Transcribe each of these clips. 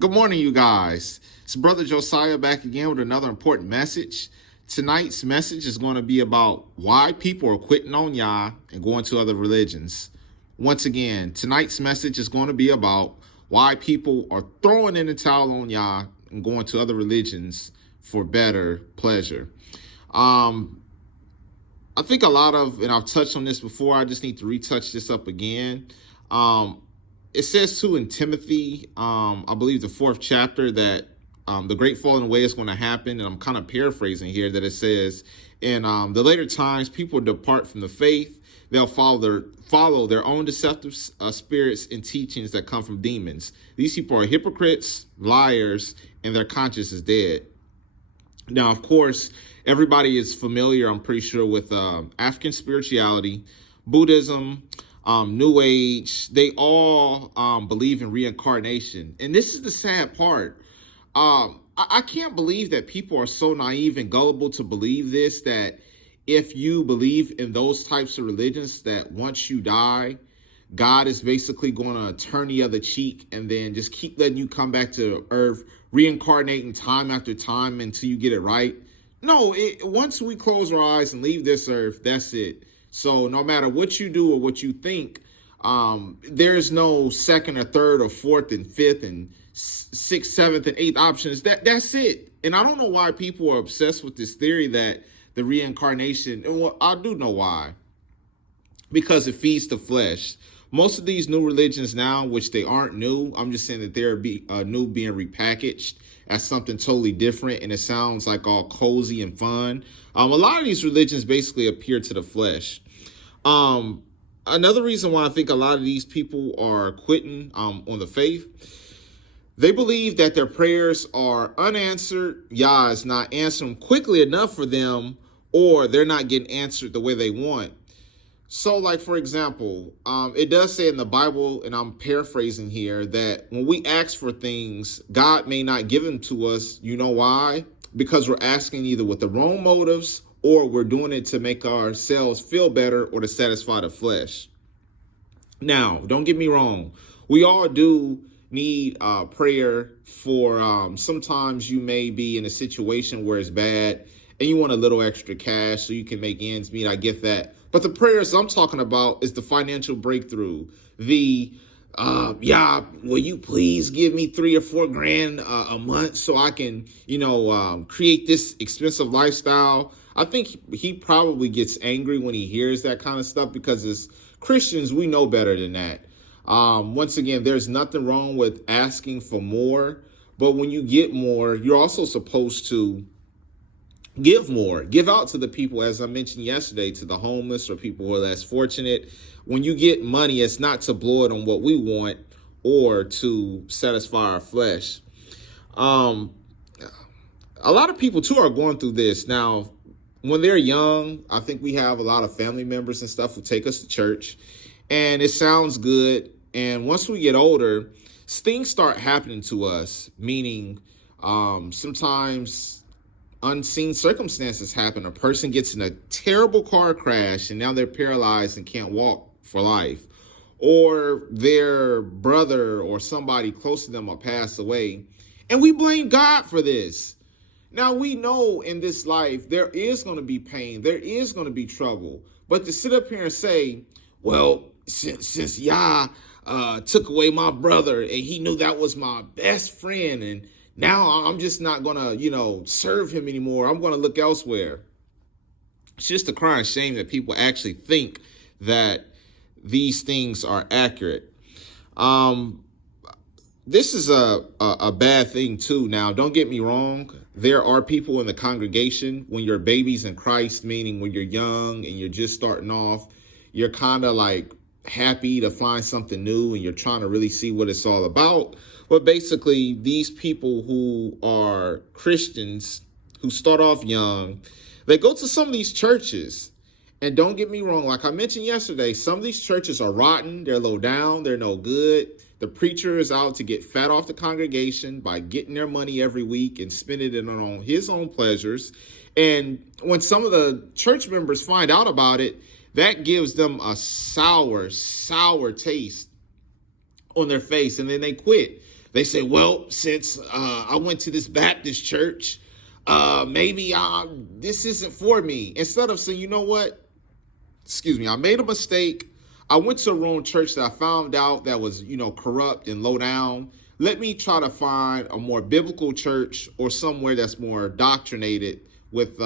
Good morning, you guys. It's Brother Josiah back again with another important message. Tonight's message is going to be about why people are quitting on Yah and going to other religions. Once again, tonight's message is going to be about why people are throwing in the towel on Yah and going to other religions for better pleasure. I think a lot of, and I've touched on this before, I just need to retouch this up again. It says too in Timothy, I believe the 4th chapter, that the great falling away is going to happen. And I'm kind of paraphrasing here, that it says in the later times, people depart from the faith. They'll follow their own deceptive spirits and teachings that come from demons. These people are hypocrites, liars, and their conscience is dead. Now, of course, everybody is familiar, I'm pretty sure, with African spirituality, Buddhism, New Age. They all believe in reincarnation. And this is the sad part. I can't believe that people are so naive and gullible to believe this, that if you believe in those types of religions, that once you die, God is basically going to turn the other cheek and then just keep letting you come back to earth, reincarnating time after time until you get it right. No, once we close our eyes and leave this earth, that's it. So no matter what you do or what you think, there's no second or third or fourth and fifth and sixth, seventh and eighth options. That's it. And I don't know why people are obsessed with this theory that the reincarnation, well, I do know why. Because it feeds the flesh. Most of these new religions now, which they aren't new, I'm just saying that they're new being repackaged as something totally different, and it sounds like all cozy and fun. A lot of these religions basically appear to the flesh. Another reason why I think a lot of these people are quitting on the faith, they believe that their prayers are unanswered. Yah is not answering quickly enough for them, or they're not getting answered the way they want. So, like, for example, it does say in the Bible, and I'm paraphrasing here, that when we ask for things, God may not give them to us. You know why? Because we're asking either with the wrong motives, or we're doing it to make ourselves feel better or to satisfy the flesh. Now, don't get me wrong. We all do need prayer for sometimes you may be in a situation where it's bad and you want a little extra cash so you can make ends meet. I get that. But the prayers I'm talking about is the financial breakthrough. The, will you please give me $3 or $4 grand a month so I can, create this expensive lifestyle. I think he probably gets angry when he hears that kind of stuff, because as Christians, we know better than that. Once again, there's nothing wrong with asking for more, but when you get more, you're also supposed to give more, give out to the people, as I mentioned yesterday, to the homeless or people who are less fortunate. When you get money, it's not to blow it on what we want or to satisfy our flesh. A lot of people too are going through this now. When they're young, I think we have a lot of family members and stuff who take us to church, and it sounds good. And once we get older, things start happening to us, meaning sometimes unseen circumstances happen. A person gets in a terrible car crash and now they're paralyzed and can't walk for life. Or their brother or somebody close to them will pass away. And we blame God for this. Now, we know in this life there is going to be pain. There is going to be trouble. But to sit up here and say, well, since Yah took away my brother and he knew that was my best friend, and now I'm just not going to, serve him anymore, I'm going to look elsewhere. It's just a crying shame that people actually think that these things are accurate. This is a bad thing too. Now, don't get me wrong. There are people in the congregation, when you're babies in Christ, meaning when you're young and you're just starting off, you're kind of like happy to find something new and you're trying to really see what it's all about. But basically, these people who are Christians, who start off young, they go to some of these churches. And don't get me wrong, like I mentioned yesterday, some of these churches are rotten, they're low down, they're no good. The preacher is out to get fat off the congregation by getting their money every week and spending it on his own pleasures. And when some of the church members find out about it, that gives them a sour taste on their face, and then they quit. They say, well, since I went to this Baptist church, maybe this isn't for me. Instead of saying, you know what? Excuse me, I made a mistake. I went to a wrong church that I found out that was, corrupt and low down. Let me try to find a more biblical church or somewhere that's more doctrinated with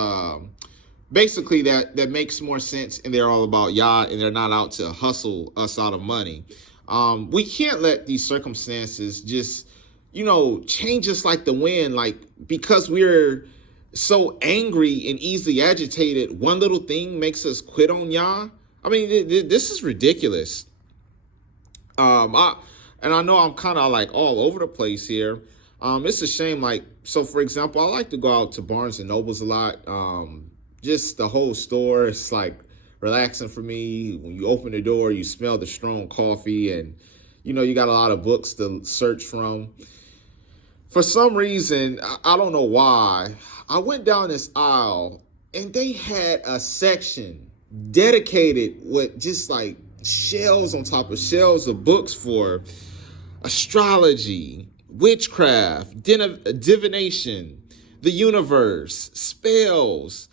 basically that makes more sense, and they're all about Yah, and they're not out to hustle us out of money. We can't let these circumstances just, change us like the wind, like because we're so angry and easily agitated, one little thing makes us quit on Yah. I mean, this is ridiculous. I know I'm kind of like all over the place here. It's a shame. Like, so for example, I like to go out to Barnes and Nobles a lot. Just the whole store, it's like relaxing for me. When you open the door, you smell the strong coffee, and you got a lot of books to search from. For some reason, I don't know why, I went down this aisle and they had a section dedicated with just like shelves on top of shelves of books for astrology, witchcraft, divination, the universe, spells,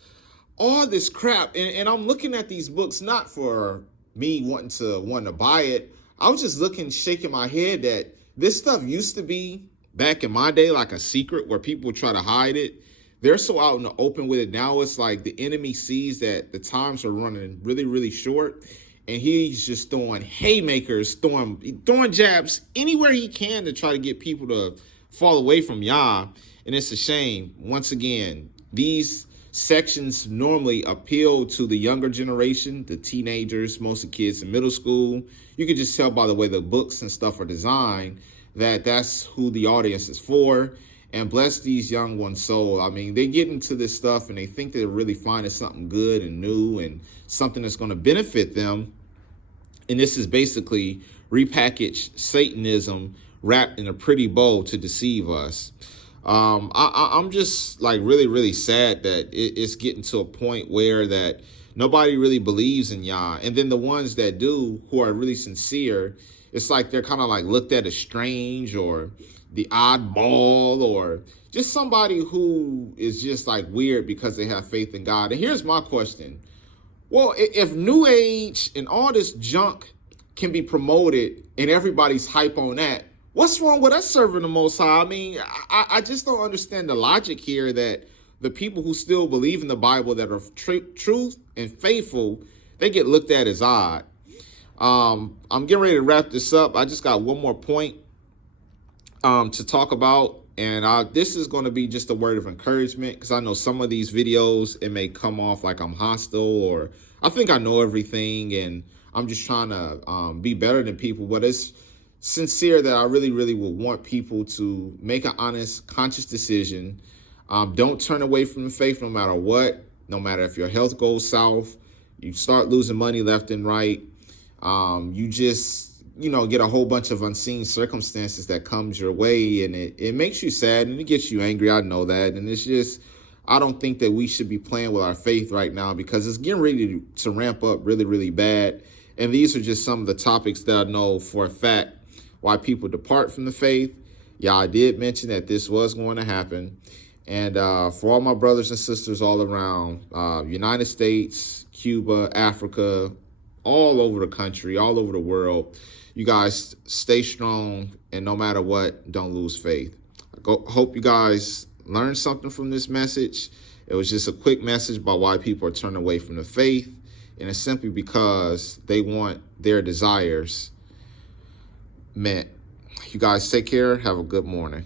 all this crap. And I'm looking at these books not for me wanting to buy it. I was just looking, shaking my head that this stuff used to be back in my day like a secret where people try to hide it. They're so out in the open with it now. It's like the enemy sees that the times are running really, really short, and he's just throwing haymakers, throwing jabs anywhere he can to try to get people to fall away from Yah. And it's a shame. Once again, these sections normally appeal to the younger generation, the teenagers, most of the kids in middle school. You can just tell by the way the books and stuff are designed that that's who the audience is for. And bless these young ones' soul. I mean, they get into this stuff and they think they're really finding something good and new and something that's going to benefit them. And this is basically repackaged Satanism wrapped in a pretty bow to deceive us. I'm just like really, really sad that it's getting to a point where that nobody really believes in Yah. And then the ones that do, who are really sincere, it's like they're kind of like looked at as strange or the oddball or just somebody who is just like weird because they have faith in God. And here's my question. Well, if New Age and all this junk can be promoted and everybody's hype on that, what's wrong with us serving the Most High? I mean, I just don't understand the logic here that the people who still believe in the Bible that are truth and faithful, they get looked at as odd. I'm getting ready to wrap this up. I just got one more point to talk about, and this is going to be just a word of encouragement, because I know some of these videos, it may come off like I'm hostile or I think I know everything and I'm just trying to be better than people, but it's sincere that I really, really would want people to make an honest, conscious decision. Don't turn away from the faith no matter what, no matter if your health goes south, you start losing money left and right, you just get a whole bunch of unseen circumstances that comes your way, and it makes you sad and it gets you angry. I know that. And it's just, I don't think that we should be playing with our faith right now, because it's getting ready to ramp up really, really bad. And these are just some of the topics that I know for a fact why people depart from the faith. Yeah, I did mention that this was going to happen. And for all my brothers and sisters all around, United States, Cuba, Africa, all over the country, all over the world, you guys stay strong, and no matter what, don't lose faith. Hope you guys learned something from this message. It was just a quick message about why people are turning away from the faith, and it's simply because they want their desires met. You guys take care. Have a good morning.